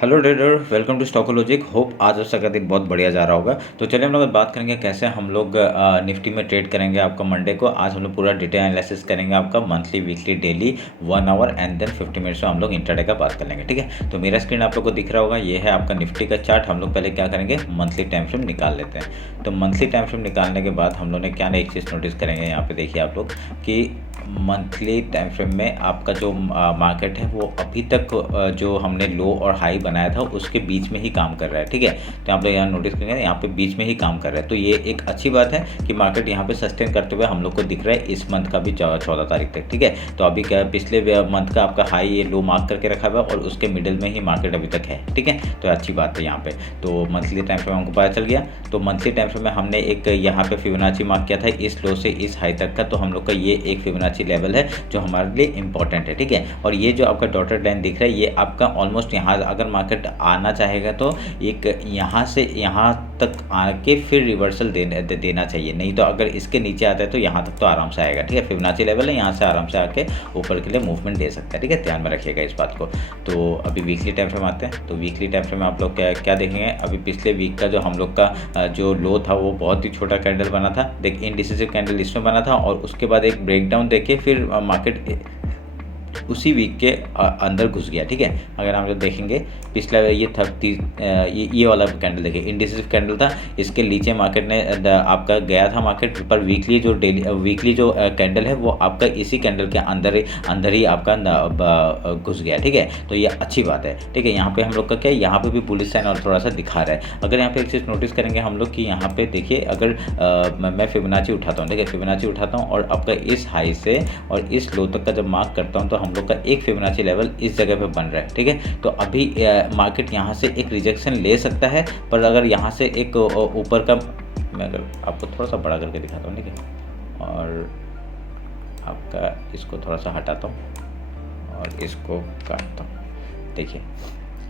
Hello trader, welcome to Stockologic. Hope आज आपका दिन बहुत बढ़िया जा रहा होगा। तो चलिए हम लोग बात करेंगे कैसे हम लोग निफ्टी में ट्रेड करेंगे आपका मंडे को। आज हम लोग पूरा डिटेल एनालिसिस करेंगे आपका monthly, weekly, daily, 1 hour and then 50 minutes में हम लोग इंट्राडे का बात कर लेंगे। ठीक है, तो मेरा स्क्रीन आप लोग को दिख रहा होगा, ये है आपका निफ्टी का चार्ट। हम लोग पहले क्या करेंगे, मंथली टाइम फ्रेम निकाल लेते हैं। तो मंथली टाइम फ्रेम निकालने के बाद हम लोग ने क्या एक चीज़ नोटिस करेंगे, यहाँ पे देखिए आप लोग कि मंथली टाइम फ्रेम में आपका जो मार्केट है वो अभी तक जो हमने लो और हाई बनाया था उसके बीच में ही काम कर रहा है। ठीक है, तो आप लोग यहाँ नोटिस करेंगे, यहाँ पे बीच में ही काम कर रहा है। तो ये एक अच्छी बात है कि मार्केट यहाँ पे सस्टेन करते हुए हम लोग को दिख रहा है इस मंथ का भी 14 तारीख तक। ठीक है, तो अभी क्या पिछले मंथ का आपका हाई ये लो मार्क करके रखा हुआ है और उसके मिडिल में ही मार्केट अभी तक है। ठीक है, तो अच्छी बात है यहाँ पे। तो मंथली टाइम फ्रेम हमको पता चल गया। तो मंथली टाइम फ्रेम में हमने एक यहाँ पे फिबोनाची मार्क किया था इस लो से इस हाई तक का। तो हम लोग का ये एक फिबोनाची लेवल है जो हमारे लिए इंपॉर्टेंट है। ठीक है, और ये जो आपका डॉटेड लाइन दिख रहा है ये आपका ऑलमोस्ट यहाँ अगर मार्केट आना चाहेगा तो एक यहाँ से यहाँ तक आके फिर रिवर्सल देना चाहिए। नहीं तो अगर इसके नीचे आता है तो यहाँ तक तो आराम से आएगा। ठीक है, फिबोनाची लेवल है, यहाँ से आराम से आके ऊपर के लिए मूवमेंट दे सकता है। ठीक है, ध्यान में रखिएगा इस बात को। तो अभी वीकली टाइम फ्रेम आते हैं। तो वीकली टाइम फ्रेम में आप लोग क्या देखेंगे, अभी पिछले वीक का जो हम लोग का जो लो था वो बहुत ही छोटा कैंडल बना था। देख इनडिसिसिव कैंडल इसमें बना था और उसके बाद एक ब्रेकडाउन देके फिर मार्केट उसी वीक के अंदर घुस गया। ठीक है, अगर हम लोग देखेंगे पिछला ये 30 ये वाला कैंडल देखिए इंडिसिसिव कैंडल था, इसके नीचे मार्केट ने आपका गया था मार्केट पर। वीकली जो कैंडल है वो आपका इसी कैंडल के अंदर ही आपका घुस गया। ठीक है, तो ये अच्छी बात है। ठीक है, यहाँ पे हम लोग का क्या है, यहाँ पे भी बुलिश साइन और थोड़ा सा दिखा रहा है। अगर यहाँ पे एक चीज़ नोटिस करेंगे हम लोग कि यहाँ पे देखिए, अगर मैं फिबोनाची उठाता हूँ, ठीक है, फिबोनाची उठाता हूँ और आपका इस हाई से और इस लो तक का जब मार्क करता हूँ तो हम लोग का एक फिबोनाची लेवल इस जगह पे बन रहा है। ठीक है, तो अभी मार्केट यहाँ से एक रिजेक्शन ले सकता है, पर अगर यहाँ से एक ऊपर का, मैं अगर आपको थोड़ा सा बड़ा करके दिखाता हूँ, ठीक है, और आपका इसको थोड़ा सा हटाता हूँ और इसको काटता हूँ। देखिए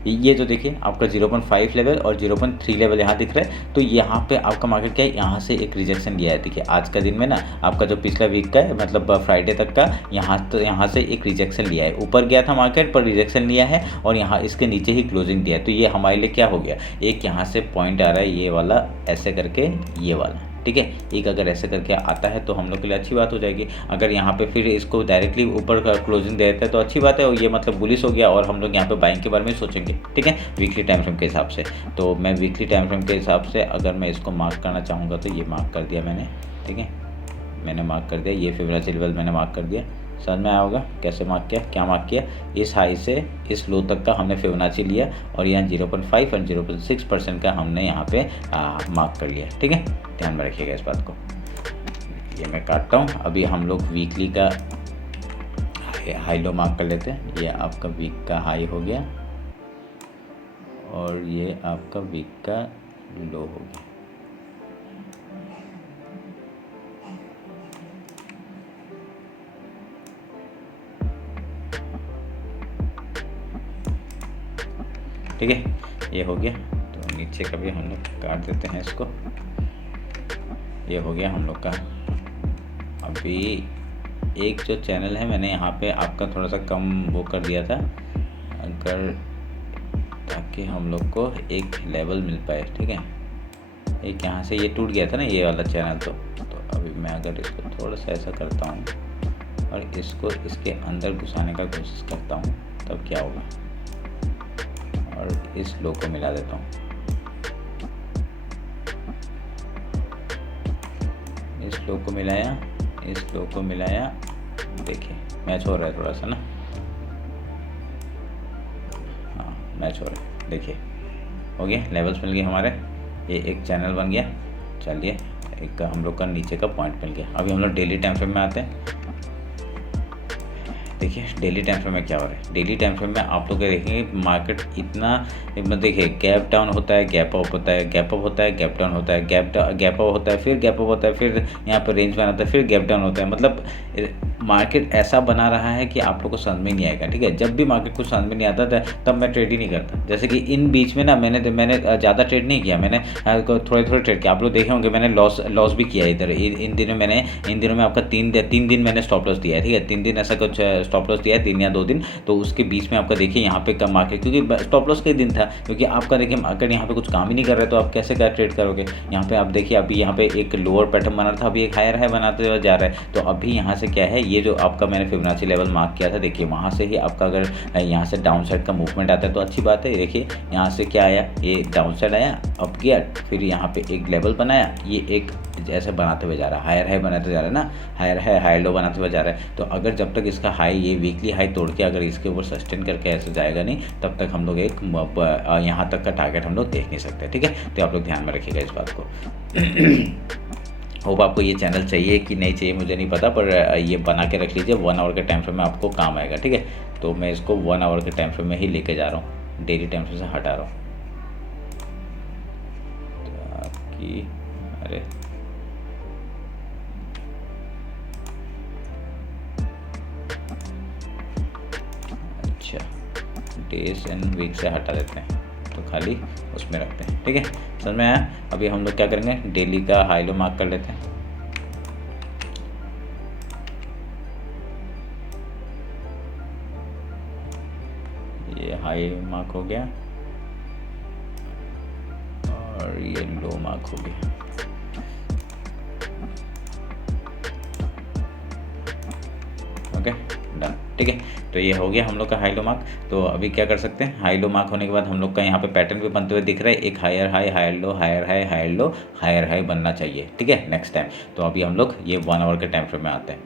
ये जो देखिए आपका 0.5 लेवल और 0.3 लेवल यहाँ दिख रहा है। तो यहाँ पे आपका मार्केट क्या है, यहाँ से एक रिजेक्शन लिया है। देखिए आज का दिन में ना आपका जो पिछला वीक का है, मतलब फ्राइडे तक का, यहाँ से एक रिजेक्शन लिया है। ऊपर गया था मार्केट पर रिजेक्शन लिया है और यहाँ इसके नीचे ही क्लोजिंग दिया है। तो ये हमारे लिए क्या हो गया, एक यहाँ से पॉइंट आ रहा है ये वाला, ऐसे करके ये वाला। ठीक है, एक अगर ऐसे करके आता है तो हम लोग के लिए अच्छी बात हो जाएगी। अगर यहाँ पे फिर इसको डायरेक्टली ऊपर का क्लोजिंग दे देता है तो अच्छी बात है, और ये मतलब बुलिश हो गया और हम लोग यहाँ पे बाइंग के बारे में सोचेंगे। ठीक है, वीकली टाइम फ्रेम के हिसाब से। तो मैं वीकली टाइम फ्रेम के हिसाब से अगर मैं इसको मार्क करना चाहूँगा तो ये मार्क कर दिया मैंने। ठीक है, मैंने मार्क कर दिया, ये फिबोनाची लेवल मैंने मार्क कर दिया। समझ में आया होगा कैसे मार्क किया, क्या मार्क किया, इस हाई से इस लो तक का हमने फिबोनाची लिया और यहाँ 0.5 और 0.6% का हमने यहाँ पे मार्क कर लिया। ठीक है, ध्यान में रखिएगा इस बात को। ये मैं काटता हूँ। अभी हम लोग वीकली का हाई लो मार्क कर लेते हैं। ये आपका वीक का हाई हो गया और ये आपका वीक का लो हो गया। ठीक है, ये हो गया। तो नीचे का भी हम लोग काट देते हैं इसको। ये हो गया हम लोग का। अभी एक जो चैनल है मैंने यहाँ पे आपका थोड़ा सा कम वो कर दिया था, अगर ताकि हम लोग को एक लेवल मिल पाए। ठीक है, एक यहाँ से ये टूट गया था ना ये वाला चैनल। तो अभी मैं अगर इसको थोड़ा सा ऐसा करता हूँ और इसको इसके अंदर घुसाने का कोशिश करता हूँ, तब क्या होगा, और इस लो को मिला देता हूँ, इस लो को मिलाया, इस लो को मिलाया। देखिए मैच हो रहा है थोड़ा सा ना, हाँ मैच हो रहा है। देखिए हो गया, लेवल्स मिल गए हमारे, ये एक चैनल बन गया। चलिए एक हम लोग का नीचे का पॉइंट मिल गया। अभी हम लोग डेली टाइम फ्रेम में आते हैं। देखिए डेली टाइम फ्रेम में क्या हो रहा है, डेली टाइम फ्रेम में आप लोग देखेंगे मार्केट इतना, देखिए गैप डाउन होता है, गैप अप होता है, गैप अप होता है, गैप डाउन होता है, गैप अप होता है, फिर गैप अप होता है, फिर यहाँ पर रेंज बनाता है, फिर गैप डाउन होता है। मतलब मार्केट ऐसा बना रहा है कि आप लोग को समझ में नहीं आएगा। ठीक है, जब भी मार्केट को समझ में नहीं आता था तब मैं ट्रेड ही नहीं करता। जैसे कि इन बीच में ना मैंने ज़्यादा ट्रेड नहीं किया, मैंने थोड़े ट्रेड किया। आप लोग देखे होंगे मैंने लॉस भी किया इधर इन दिनों में आपका 3 दिन मैंने स्टॉप लॉस दिया है। ठीक है, 3 दिन ऐसा कुछ स्टॉप लॉस दिया है 3 या 2 दिन, तो उसके बीच में आपका देखिए यहाँ पे कम मार्केट, क्योंकि स्टॉप लॉस का ही दिन था, क्योंकि आपका देखिए मार्केट यहाँ पे कुछ काम ही नहीं कर रहा है, तो आप कैसे क्या ट्रेड करोगे। यहाँ पे आप देखिए अभी यहाँ पे एक लोअर पैटर्न बना था, अभी एक हायर हाई बनाते हुए जा रहा है। तो अभी यहाँ से क्या है, ये जो आपका मैंने फिबोनाची लेवल मार्क किया था, देखिए वहाँ से ही आपका अगर यहाँ से डाउन साइड का मूवमेंट आता है तो अच्छी बात है। देखिए यहाँ से क्या आया, ये डाउन साइड आया, अप गया, फिर यहाँ पे एक लेवल बनाया, ये एक जैसे बनाते हुए जा रहा है, हायर हाई बनाते जा रहा है ना, हायर हाई हाई लो बनाते हुए जा रहा है। तो अगर जब तक इसका हाई, ये वीकली हाई तोड़ के अगर इसके ऊपर सस्टेन करके ऐसे जाएगा नहीं, तब तक हम लोग एक यहाँ तक का टारगेट हम लोग देख नहीं सकते, ठीक है। तो आप लोग ध्यान में रखिएगा इस बात को। होप आपको ये चैनल चाहिए कि नहीं चाहिए मुझे नहीं पता, पर ये बना के रख लीजिए, 1 आवर के टाइम फ्रेम में आपको काम आएगा, ठीक है। तो मैं इसको 1 आवर के टाइम फ्रेम में ही लेके जा रहा हूँ, डेली टाइम फ्रेम से हटा रहा हूँ ताकि, अरे अच्छा, डेज एंड वीक से हटा देते हैं, तो खाली उसमें रखते हैं, ठीक है। समझ में आया। अभी हम लोग क्या करेंगे, डेली का हाई लो मार्क कर लेते हैं। ये हाई मार्क हो गया और ये लो मार्क हो गया, ओके डन, ठीक है। तो ये हो गया हम लोग का हाई लो मार्क। तो अभी क्या कर सकते हैं, हाई लो मार्क होने के बाद हम लोग का यहाँ पे पैटर्न भी बनते हुए दिख रहा है, एक higher high, higher low, higher high, higher low, higher high बनना चाहिए, ठीक है, नेक्स्ट टाइम। तो अभी हम लोग ये 1 आवर के टाइम फ्रेम में आते हैं।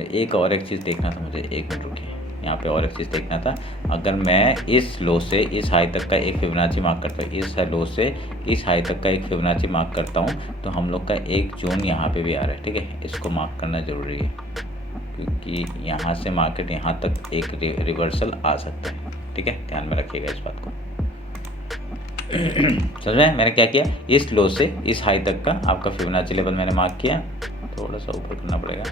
एक चीज़ देखना था मुझे, 1 मिनट रुकिए, यहाँ पे और एक चीज़ देखना था। अगर मैं इस लो से इस हाई तक का एक फिबोनाची मार्क करता हूँ, इस लो से इस हाई तक का एक फिबोनाची मार्क करता हूँ, तो हम लोग का एक जोन यहाँ पे भी आ रहा है, ठीक है। इसको मार्क करना ज़रूरी है, क्योंकि यहाँ से मार्केट यहाँ तक एक रिवर्सल आ सकता है, ठीक है, ध्यान में रखिएगा इस बात को। समझ में मैंने क्या किया, इस लो से इस हाई तक का आपका फिबोनाची लेवल मैंने मार्क किया, थोड़ा सा ऊपर करना पड़ेगा,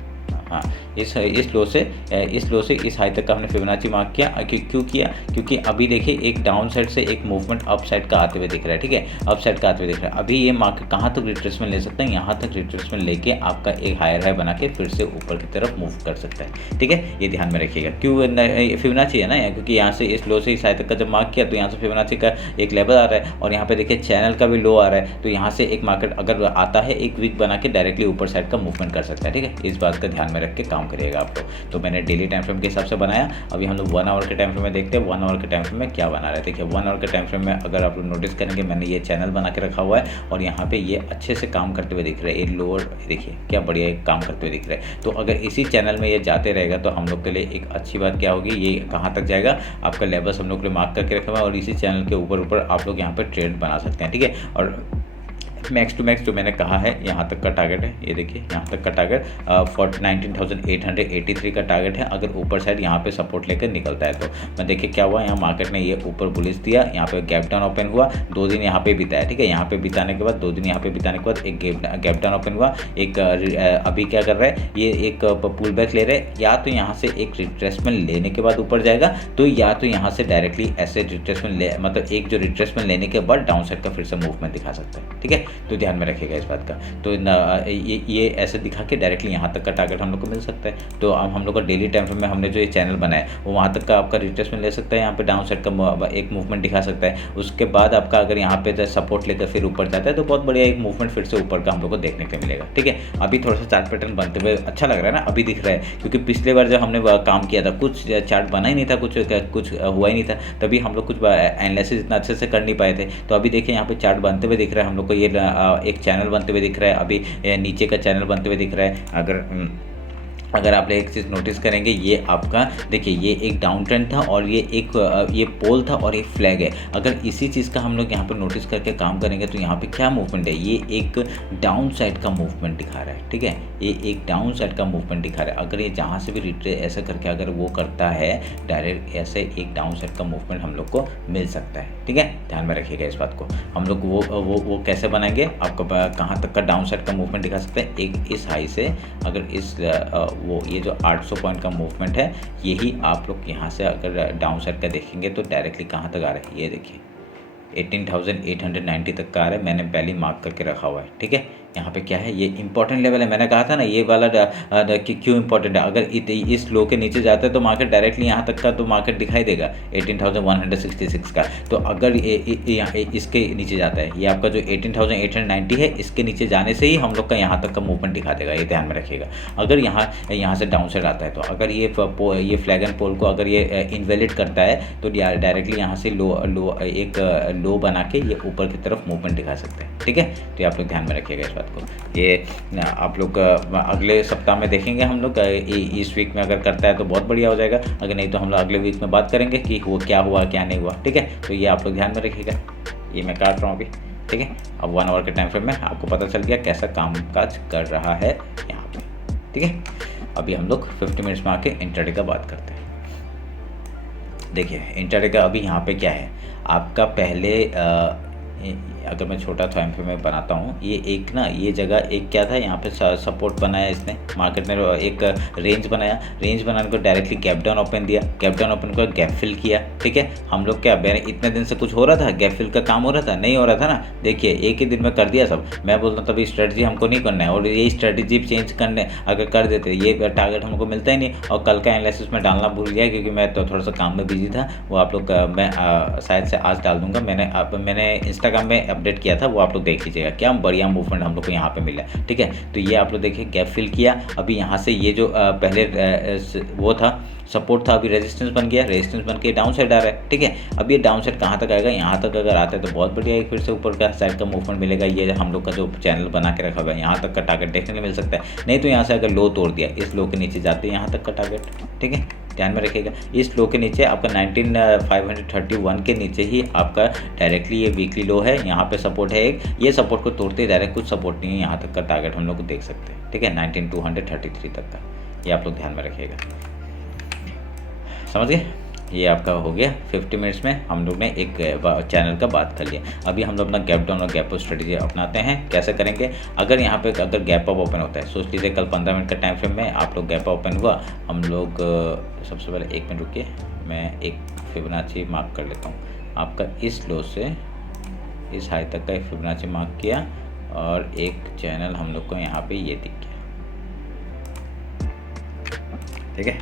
हाँ, इस लो से इस हाई तक का हमने फिबोनाची मार्क किया। क्यों किया, क्योंकि अभी देखिए एक डाउन साइड से एक मूवमेंट अप साइड का आते हुए दिख रहा है, ठीक है, अप साइड का आते हुए दिख रहा है। अभी ये मार्केट कहाँ तक रिट्रेसमेंट ले सकता है, यहाँ तक रिट्रेसमेंट लेके आपका एक हायर हाई बना के फिर से ऊपर की तरफ मूव कर सकता है, ठीक है, ये ध्यान में रखिएगा। क्यों फिबोनाची है ना, क्योंकि यहाँ से इस लो से इस हाई तक का जब मार्क किया तो यहाँ से फिबोनाची का एक लेवल आ रहा है, और यहाँ पे देखिए चैनल का भी लो आ रहा है, तो यहाँ से एक मार्केट अगर आता है एक वीक बना के डायरेक्टली ऊपर साइड का मूवमेंट कर सकता है, ठीक है। इस बात का ध्यान में रख के काम करिएगा आप लोग। तो मैंने डेली टाइम फ्रेम के हिसाब से बनाया। अभी हम लोग 1 आवर के टाइम फ्रेम में देखते हैं 1 आवर के टाइम फ्रेम में क्या बना रहा है। देखिए 1 आवर के टाइम फ्रेम में अगर आप लोग नोटिस करेंगे, मैंने ये चैनल बना के रखा हुआ है और यहाँ पे ये अच्छे से काम करते हुए दिख रहा है। ये लोअर देखिए क्या बढ़िया काम करते हुए दिख रहा है। तो अगर इसी चैनल में ये जाते रहेगा तो हम लोग के लिए एक अच्छी बात क्या होगी, ये कहाँ तक जाएगा, आपका लेवल्स हम लोग के लिए मार्क करके रखा हुआ है और इसी चैनल के ऊपर आप लोग यहाँ पर ट्रेड बना सकते हैं, ठीक है। और मैक्स टू मैक्स जो मैंने कहा है यहाँ तक का टारगेट है, ये देखिए यहाँ तक का टारगेट 19,883 का टारगेट है। अगर ऊपर साइड यहाँ पे सपोर्ट लेकर निकलता है तो मैं देखिए क्या हुआ, यहाँ मार्केट ने ये ऊपर बुलिश दिया, यहाँ पे गैप डाउन ओपन हुआ, 2 दिन यहाँ पे बिताया, ठीक है। यहाँ पे बिताने के बाद 2 दिन यहाँ पे बिताने के बाद एक गैप डाउन ओपन हुआ, एक अभी क्या कर रहा है, ये एक पुल बैक ले रहे हैं, या तो यहाँ से एक रिट्रेसमेंट लेने के बाद ऊपर जाएगा, तो या तो यहाँ से डायरेक्टली ऐसे रिट्रेसमेंट ले, मतलब एक जो रिट्रेसमेंट लेने के बाद डाउन साइड का फिर से मूवमेंट दिखा सकता है, ठीक है। तो ध्यान में रखिएगा इस बात का। तो ये ऐसे दिखा के डायरेक्टली यहाँ तक का टारगेट हम लोग को मिल सकता है। तो अब हम लोग का डेली टाइम फ्रेम में हमने जो ये चैनल बनाया है वो वहाँ तक का आपका रिट्रेसमेंट ले सकता है, यहाँ पे डाउन साइड का एक मूवमेंट दिखा सकता है। उसके बाद आपका अगर यहाँ पे सपोर्ट लेकर फिर ऊपर जाता है तो बहुत बढ़िया एक मूवमेंट फिर से ऊपर का हम लोग को देखने को मिलेगा, ठीक है। अभी थोड़ा सा चार्ट पैटर्न बनते हुए अच्छा लग रहा है ना, अभी दिख रहा है, क्योंकि पिछले बार जब हमने काम किया था कुछ चार्ट बना ही नहीं था, कुछ हुआ ही नहीं था, तभी हम लोग कुछ एनालिसिस इतना अच्छे से कर नहीं पाए थे। तो अभी देखिए यहाँ पे चार्ट बनते हुए दिख रहा है हम लोग को, ये एक चैनल बनते हुए दिख रहा है, अभी नीचे का चैनल बनते हुए दिख रहा है। अगर आप एक चीज़ नोटिस करेंगे, ये आपका देखिए ये एक डाउन ट्रेंड था और ये पोल था और एक फ्लैग है। अगर इसी चीज़ का हम लोग यहाँ पर नोटिस करके काम करेंगे तो यहाँ पे क्या मूवमेंट है, ये एक डाउन साइड का मूवमेंट दिखा रहा है, ठीक है। ये एक डाउन साइड का मूवमेंट दिखा रहा है। अगर ये जहाँ से भी रिट्रेस ऐसा करके अगर वो करता है डायरेक्ट, ऐसे एक डाउन साइड का मूवमेंट हम लोग को मिल सकता है, ठीक है। ध्यान में रखिएगा इस बात को। हम लोग वो कैसे बनाएंगे, आपको कहाँ तक का डाउन साइड का मूवमेंट दिखा सकते हैं। एक इस हाई से अगर इस वो ये जो 800 पॉइंट का मूवमेंट है, यही आप लोग यहाँ से अगर डाउन साइड का देखेंगे तो डायरेक्टली कहाँ तक आ रहा है, ये देखिए 18,890 तक का आ रहा है। मैंने पहले मार्क करके रखा हुआ है, ठीक है। यहाँ पे क्या है, ये इंपॉर्टेंट लेवल है। मैंने कहा था ना ये वाला कि क्यों इंपॉर्टेंट है। अगर इस लो के नीचे जाता है तो मार्केट डायरेक्टली यहाँ तक का तो मार्केट दिखाई देगा 18,166 का। तो अगर इसके नीचे जाता है, ये आपका जो 18,890 है, इसके नीचे जाने से ही हम लोग का यहाँ तक का मूवमेंट दिखा देगा, ये ध्यान में रखिएगा। अगर यहाँ से डाउन साइड आता है तो अगर ये फ्लैग एंड पोल को अगर ये इनवैलिड करता है तो डायरेक्टली यहाँ से एक लो बना के ये ऊपर की तरफ मूवमेंट दिखा सकते हैं। ठीक है, तो ये आप लोग ध्यान में रखिएगा इस बात को। ये आप लोग अगले सप्ताह में देखेंगे हम लोग, इस वीक में अगर करता है तो बहुत बढ़िया हो जाएगा, अगर नहीं तो हम लोग अगले वीक में बात करेंगे कि वो क्या हुआ क्या नहीं हुआ। ठीक है, तो ये आप लोग ध्यान में रखिएगा। ये मैं काट रहा हूँ अभी। ठीक है, अब 1 आवर के टाइम फ्रेम में आपको पता चल गया कैसा काम काज कर रहा है यहाँ पे। ठीक है, अभी हम लोग 50 मिनट्स में आके इंट्राडे का बात करते हैं। देखिए इंट्राडे का अभी यहाँ पे क्या है आपका, पहले अगर मैं छोटा टाइम फ्रेम में बनाता हूँ, ये एक ना ये जगह एक क्या था, यहाँ पे सपोर्ट बनाया इसने, मार्केट ने एक रेंज बनाया, रेंज बनाने को डायरेक्टली गैप डाउन ओपन दिया, गैप डाउन ओपन को गैप फिल किया। ठीक है, हम लोग क्या इतने दिन से कुछ हो रहा था, गैप फिल का काम हो रहा था, नहीं हो रहा था ना। देखिए एक ही दिन में कर दिया सब। मैं बोलता हूँ तभी स्ट्रेटजी हमको नहीं करना है, और यही स्ट्रेटजी चेंज करने अगर कर देते ये टारगेट हमको मिलता ही नहीं। और कल का एनालिसिस में डालना भूल गया क्योंकि मैं तो थोड़ा सा काम में बिजी था, वो आप लोग मैं शायद से आज डाल दूंगा। मैंने इंस्टाग्राम में अपडेट किया था, वो आप लोग देख लीजिएगा, क्या बढ़िया मूवमेंट हम लोग को यहाँ पे मिला है। ठीक है, तो ये आप लोग देखिए गैप फिल किया। अभी यहाँ से ये जो पहले वो था सपोर्ट था, अभी रेजिस्टेंस बन गया, रेजिस्टेंस बन के डाउन साइड आ रहा है। ठीक है, अब ये डाउन साइड कहाँ तक आएगा, यहाँ तक अगर आता है तो बहुत बढ़िया, फिर से ऊपर का साइड का मूवमेंट मिलेगा। ये हम लोग का जो चैनल बना के रखा हुआ है, यहाँ तक का टारगेट देखने को मिल सकता है। नहीं तो यहाँ से अगर लो तोड़ दिया, इस लो के नीचे जाते हैं यहाँ तक का टारगेट। ठीक है, ध्यान में रखिएगा, इस लो के नीचे आपका 19,531 के नीचे ही आपका डायरेक्टली ये वीकली लो है, यहाँ पे सपोर्ट है एक, ये सपोर्ट को तोड़ते ही डायरेक्ट कुछ सपोर्ट नहीं है, यहाँ तक का टारगेट हम लोग को देख सकते हैं। ठीक है, 19,233 तक का, ये आप लोग ध्यान में रखिएगा। समझ गए, ये आपका हो गया 50 मिनट्स में हम लोग ने एक चैनल का बात कर लिया। अभी हम लोग अपना गैप डाउन और गैप अप स्ट्रेटेजी अपनाते हैं। कैसे करेंगे, अगर यहाँ पे अगर गैप अप ओपन होता है, सोच लीजिए कल 15 मिनट का टाइम फ्रेम में आप लोग गैप अप ओपन हुआ, हम लोग सबसे पहले 1 मिनट रुकिए, मैं एक फिबोनाची मार्क कर लेता हूँ। आपका इस लो से इस हाई तक का एक फिबोनाची मार्क किया और एक चैनल हम लोग को यहाँ पे ये दिख गया। ठीक है,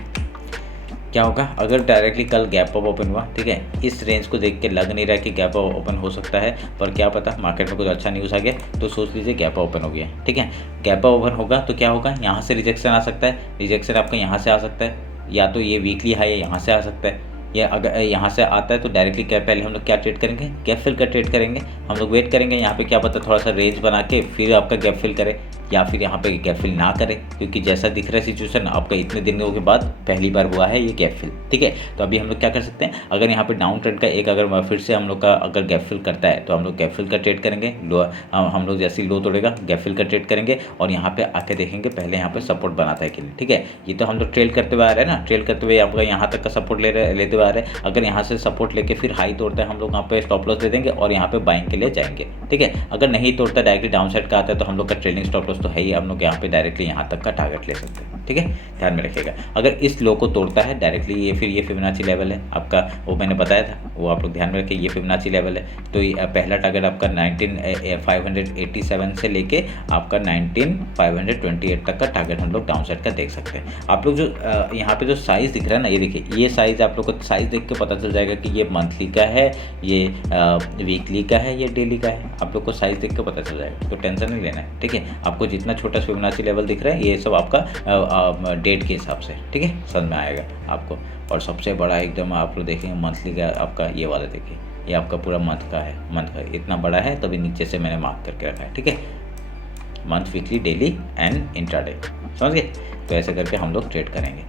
क्या होगा अगर डायरेक्टली कल गैप अप ओपन हुआ, ठीक है, इस रेंज को देख के लग नहीं रहा कि गैप अप ओपन हो सकता है, पर क्या पता मार्केट में कुछ अच्छा न्यूज़ आ गया तो सोच लीजिए गैप अप ओपन हो गया। ठीक है, गैप अप ओपन होगा तो क्या होगा, यहाँ से रिजेक्शन आ सकता है, रिजेक्शन आपका यहाँ से आ सकता है, या तो ये वीकली हाई यहाँ से आ सकता है, या अगर यहाँ से आता है तो डायरेक्टली क्या पहले हम लोग क्या ट्रेड करेंगे, गैप फिल का ट्रेड करेंगे। हम लोग वेट करेंगे यहाँ पे, क्या पता थोड़ा सा रेंज बना के फिर आपका गैप फिल करे, या फिर यहाँ पे गैप फिल ना करे, क्योंकि जैसा दिख रहा है सिचुएशन आपका इतने दिनों के बाद पहली बार हुआ है ये गैप फिल। ठीक है, तो अभी हम लोग क्या कर सकते हैं, अगर यहाँ पे डाउन ट्रेंड का एक अगर फिर से हम लोग का अगर गैप फिल करता है तो हम लोग गैप फिल का ट्रेड करेंगे। लो हम लोग जैसे ही लो तोड़ेगा गैप फिल का ट्रेड करेंगे और यहाँ पे आके देखेंगे पहले यहाँ पे सपोर्ट बनाता है कि नहीं। ठीक है, ये तो हम लोग ट्रेल करते हुए आ रहे हैं ना, ट्रेल करते हुए आपका यहाँ तक का सपोर्ट लेते हुए आ रहे हैं। अगर यहाँ से सपोर्ट लेके फिर हाई तोड़ता है हम लोग यहाँ पे स्टॉप लॉस दे देंगे और यहाँ पे बाइंग के लिए जाएंगे। ठीक है, अगर नहीं तोड़ता डायरेक्टली डाउन साइड का आता है तो हम लोग का ट्रेलिंग स्टॉप लॉस तो है ही, हम लोग यहाँ पे डायरेक्टली यहाँ तक का टारगेट ले सकते हैं। ठीक है, ध्यान में रखिएगा। अगर इस लो को तोड़ता है डायरेक्टली ये फिर ये फिबोनाची लेवल है आपका, वो मैंने बताया था, वो आप लोग ध्यान में रखिए, ये फिबोनाची लेवल है। तो ये पहला टारगेट आपका 19,587 से लेके आपका 19,528 तक का टारगेट हम लोग डाउन साइड का देख सकते हैं। आप लोग जो यहाँ पे जो साइज़ दिख रहा है ना, ये देखिए, ये साइज़ आप लोग को साइज़ देख के पता चल जाएगा कि ये मंथली का है, ये वीकली का है, ये डेली का है। आप लोग को साइज़ देख के पता चल जाएगा, तो टेंशन नहीं लेना है। ठीक है, आपको जितना छोटा फिबोनाची लेवल दिख रहा है ये सब आपका डेट के हिसाब से, ठीक है, समझ में आएगा आपको। और सबसे बड़ा एकदम आप लोग देखेंगे मंथली का आपका ये वाला, देखिए ये आपका पूरा मंथ का है, मंथ का इतना बड़ा है तभी नीचे से मैंने मार्क करके रखा है। ठीक है, month, weekly, daily and intraday, समझ गए। तो ऐसे करके हम लोग ट्रेड करेंगे।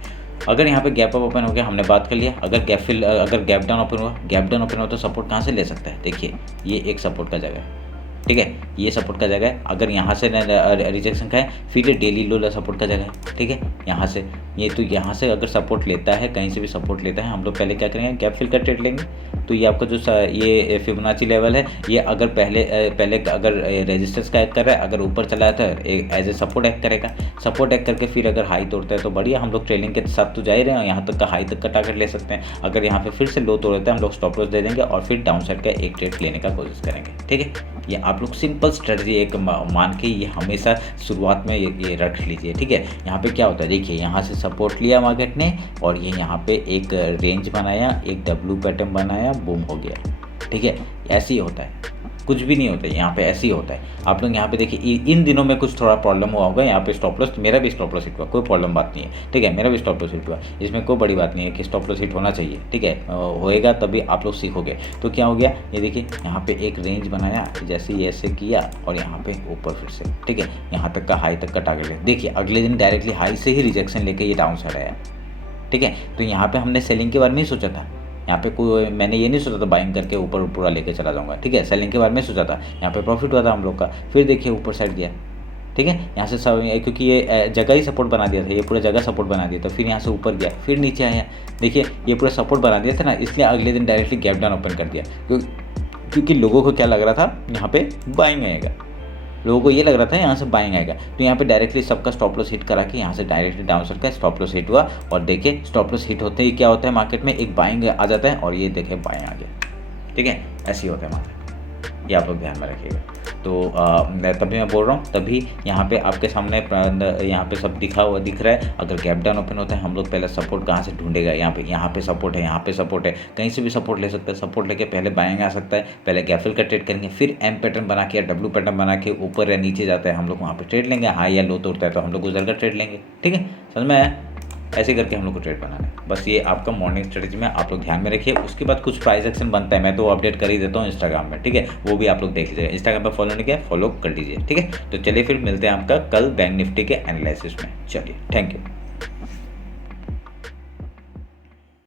अगर यहाँ पे गैप अप ओपन हो गया, हमने बात कर लिया। अगर अगर गैप डाउन ओपन हुआ, गैप डाउन ओपन हुआ तो सपोर्ट कहाँ से ले सकता है, देखिए ये एक सपोर्ट का जगह है। ठीक है, ये सपोर्ट का जगह है। अगर यहाँ से रिजेक्शन का है फिर ये डेली लो सपोर्ट का जगह है। ठीक है, यहाँ से ये तो यहाँ से अगर सपोर्ट लेता है, कहीं से भी सपोर्ट लेता है, हम लोग पहले क्या करेंगे, गैप फिल का ट्रेड लेंगे। तो ये आपका जो ये फिबोनाची लेवल है, ये अगर पहले अगर रेजिस्टेंस का एक्ट कर रहा है, अगर ऊपर चला जाता है एज ए सपोर्ट एक्ट करेगा। सपोर्ट एक्ट करके फिर अगर हाई तोड़ता है तो बढ़िया, हम लोग ट्रेलिंग के साथ तो जा ही रहे हैं, यहाँ तक का हाई तक का टारगेट ले सकते हैं। अगर यहाँ पे फिर से लो तोड़ता है हम लोग स्टॉप लॉस दे देंगे और फिर डाउन साइड का एक ट्रेड लेने का कोशिश करेंगे। ठीक है, ये आप लोग सिंपल स्ट्रेटजी एक मान के ये हमेशा शुरुआत में ये रख लीजिए, ठीक है। यहाँ पे क्या होता है, देखिए यहाँ से सपोर्ट लिया मार्केट ने और ये यहाँ पे एक रेंज बनाया, एक डब्ल्यू पैटर्न बनाया, बूम हो गया, ठीक है। ऐसे ही होता है, कुछ भी नहीं होता है यहाँ पे, ऐसे ही होता है। आप लोग यहाँ पे देखिए इन दिनों में कुछ थोड़ा प्रॉब्लम हुआ होगा, यहाँ पे स्टॉप लॉस, मेरा भी स्टॉप लॉस हिट हुआ, कोई प्रॉब्लम बात नहीं है, ठीक है। मेरा भी स्टॉप लॉस हिट हुआ, इसमें कोई बड़ी बात नहीं है कि स्टॉप लॉस हिट होना चाहिए, ठीक है। होएगा तभी आप लोग सीखोगे। तो क्या हो गया, ये देखिए यहाँ पे एक रेंज बनाया, जैसे ये ऐसे किया और यहाँ पे ऊपर फिर से, ठीक है, यहाँ तक का हाई तक का टारगेट है। देखिए अगले दिन डायरेक्टली हाई से ही रिजेक्शन लेके ये डाउन साइड आया, ठीक है। तो यहाँ पे हमने सेलिंग के बारे में ही सोचा था, यहाँ पे कोई मैंने ये नहीं सोचा था बाइंग करके ऊपर पूरा लेके चला जाऊंगा, ठीक है। सेलिंग के बारे में सोचा था, यहाँ पे प्रॉफिट हुआ था हम लोग का। फिर देखिए ऊपर साइड गया, ठीक है, यहाँ से सब, क्योंकि ये जगह ही सपोर्ट बना दिया था, ये पूरा जगह सपोर्ट बना दिया था। फिर यहाँ से ऊपर गया, फिर नीचे आया, देखिए ये पूरा सपोर्ट बना दिया था ना, इसलिए अगले दिन डायरेक्टली गैप डाउन ओपन कर दिया, क्योंकि लोगों को क्या लग रहा था, यहाँ पे बाइंग आएगा, लोगों को ये लग रहा था यहाँ से बाइंग आएगा। तो यहाँ पे डायरेक्टली सबका स्टॉप लॉस हिट करा के यहाँ से डायरेक्टली डाउन साइड का स्टॉप लॉस हिट हुआ। और देखिए स्टॉप लॉस हिट होते ही क्या होता है, मार्केट में एक बाइंग आ जाता है और ये देखिए बाइंग आ गया, ठीक है। ऐसे ही होता है मार्केट, ये आप लोग ध्यान में रखिएगा। तो तभी मैं बोल रहा हूँ, तभी यहाँ पे आपके सामने यहाँ पे सब दिख रहा है। अगर गैप डाउन ओपन होता है, हम लोग पहले सपोर्ट कहाँ से ढूंढेगा, यहाँ पे सपोर्ट है, यहाँ पे सपोर्ट है, कहीं से भी सपोर्ट ले सकते हैं। सपोर्ट लेके पहले बाइंग आ सकता है, पहले गैप फिल का ट्रेड करेंगे, फिर एम पैटर्न बना के या डब्ल्यू पैटर्न बना के ऊपर या नीचे जाता है, हम लोग वहाँ पे ट्रेड लेंगे। हाई या लो तोड़ता है तो हम लोग उधर का ट्रेड लेंगे, ठीक है, समझ में आया। ऐसे करके हम लोग को ट्रेड बनाना है, बस ये आपका मॉर्निंग स्ट्रेटजी में आप लोग ध्यान में रखिए। उसके बाद कुछ प्राइस एक्शन बनता है, मैं तो अपडेट कर ही देता हूँ इंस्टाग्राम में, ठीक है, वो भी आप लोग देख लीजिएगा। इंस्टाग्राम पर फॉलो नहीं किया, फॉलो कर लीजिए, ठीक है। तो चलिए फिर मिलते हैं आपका कल बैंक निफ्टी के एनालिसिस में। चलिए, थैंक यू।